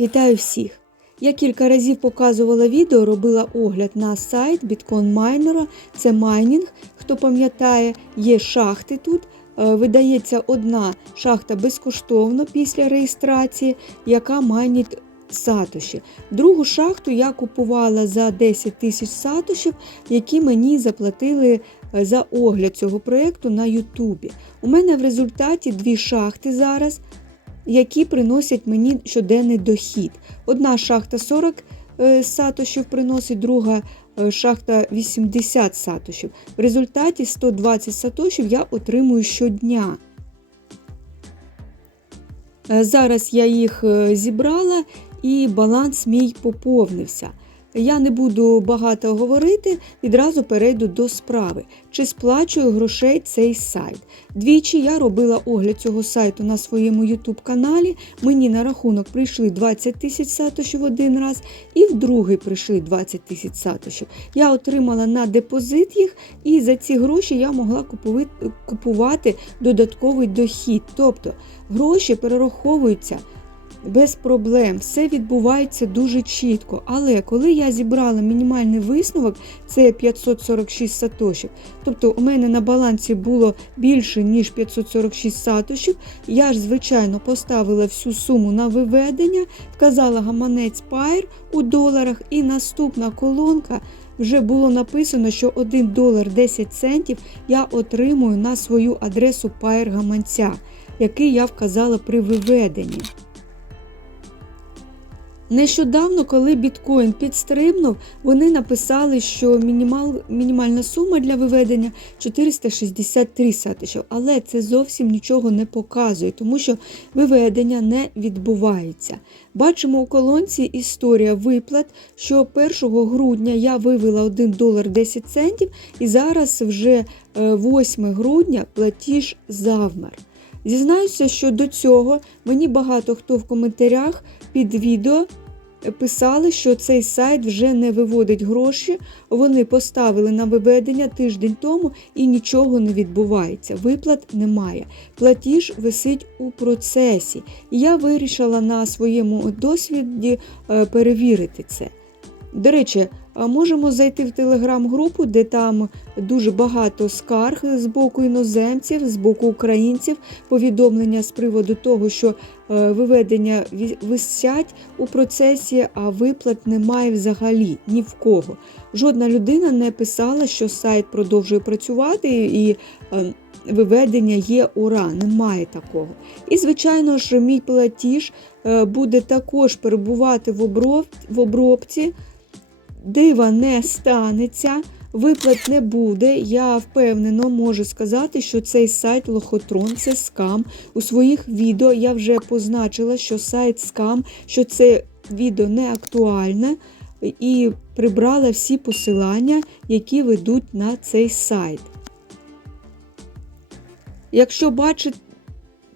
Вітаю всіх! Я кілька разів показувала відео, робила огляд на сайт Bitcoin Майнера. Це майнінг. Хто пам'ятає, є шахти тут. Е, Видається одна шахта безкоштовно після реєстрації, яка майнить сатоші. Другу шахту я купувала за 10 тисяч сатошів, які мені заплатили е, за огляд цього проєкту на Ютубі. У мене в результаті дві шахти зараз які приносять мені щоденний дохід. Одна шахта 40 е, сатошів приносить, друга е, шахта 80 сатошів. В результаті 120 сатошів я отримую щодня. Е, Зараз я їх зібрала і баланс мій поповнився. Я не буду багато говорити, відразу перейду до справи. Чи сплачую грошей цей сайт? Двічі я робила огляд цього сайту на своєму YouTube каналі. Мені на рахунок прийшли 20 тисяч сатошів один раз, і в другий прийшли 20 тисяч сатошів. Я отримала на депозит їх, і за ці гроші я могла купувати додатковий дохід. Тобто гроші перераховуються без проблем, все відбувається дуже чітко. Але коли я зібрала мінімальний висновок, це 546 сатошів, тобто у мене на балансі було більше, ніж 546 сатошів, я ж, звичайно, поставила всю суму на виведення, вказала гаманець Pair у доларах, і наступна колонка. Вже було написано, що 1 долар 10 центів я отримую на свою адресу Pair гаманця, який я вказала при виведенні. Нещодавно, коли біткоін підстрибнув, вони написали, що мінімал, мінімальна сума для виведення 463 сатишів, але це зовсім нічого не показує, тому що виведення не відбувається. Бачимо у колонці історія виплат, що 1 грудня я вивела 1 долар 10 центів, і зараз вже 8 грудня платіж завмер. Зізнаюся, що до цього мені багато хто в коментарях під відео писали, що цей сайт вже не виводить гроші. Вони поставили на виведення тиждень тому і нічого не відбувається. Виплат немає. Платіж висить у процесі. Я вирішила на своєму досвіді е, перевірити це. До речі, можемо зайти в телеграм-групу, де там дуже багато скарг з боку іноземців, з боку українців, повідомлення з приводу того, що е, виведення висять у процесі, а виплат немає взагалі ні в кого. Жодна людина не писала, що сайт продовжує працювати і е, виведення є ура, немає такого. І, звичайно ж, мій платіж е, буде також перебувати в, оброб, в обробці. Дива не станеться, виплат не буде. Я впевнено можу сказати, що цей сайт Лохотрон це скам. У своїх відео я вже позначила, що сайт скам, що це відео не актуальне, і прибрала всі посилання, які ведуть на цей сайт. Якщо бачите,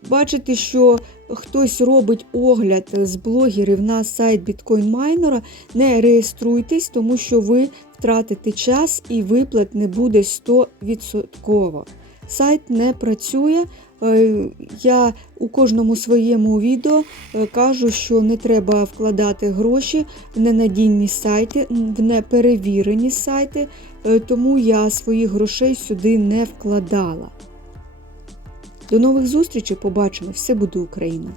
бачите, що хтось робить огляд з блогерів на сайт біткоін-майнера, не реєструйтесь, тому що ви втратите час і виплат не буде 100%. Сайт не працює. Е, я у кожному своєму відео е, кажу, що не треба вкладати гроші в ненадійні сайти, в неперевірені сайти, е, тому я своїх грошей сюди не вкладала. До нових зустрічей, побачимо! Все буде Україна!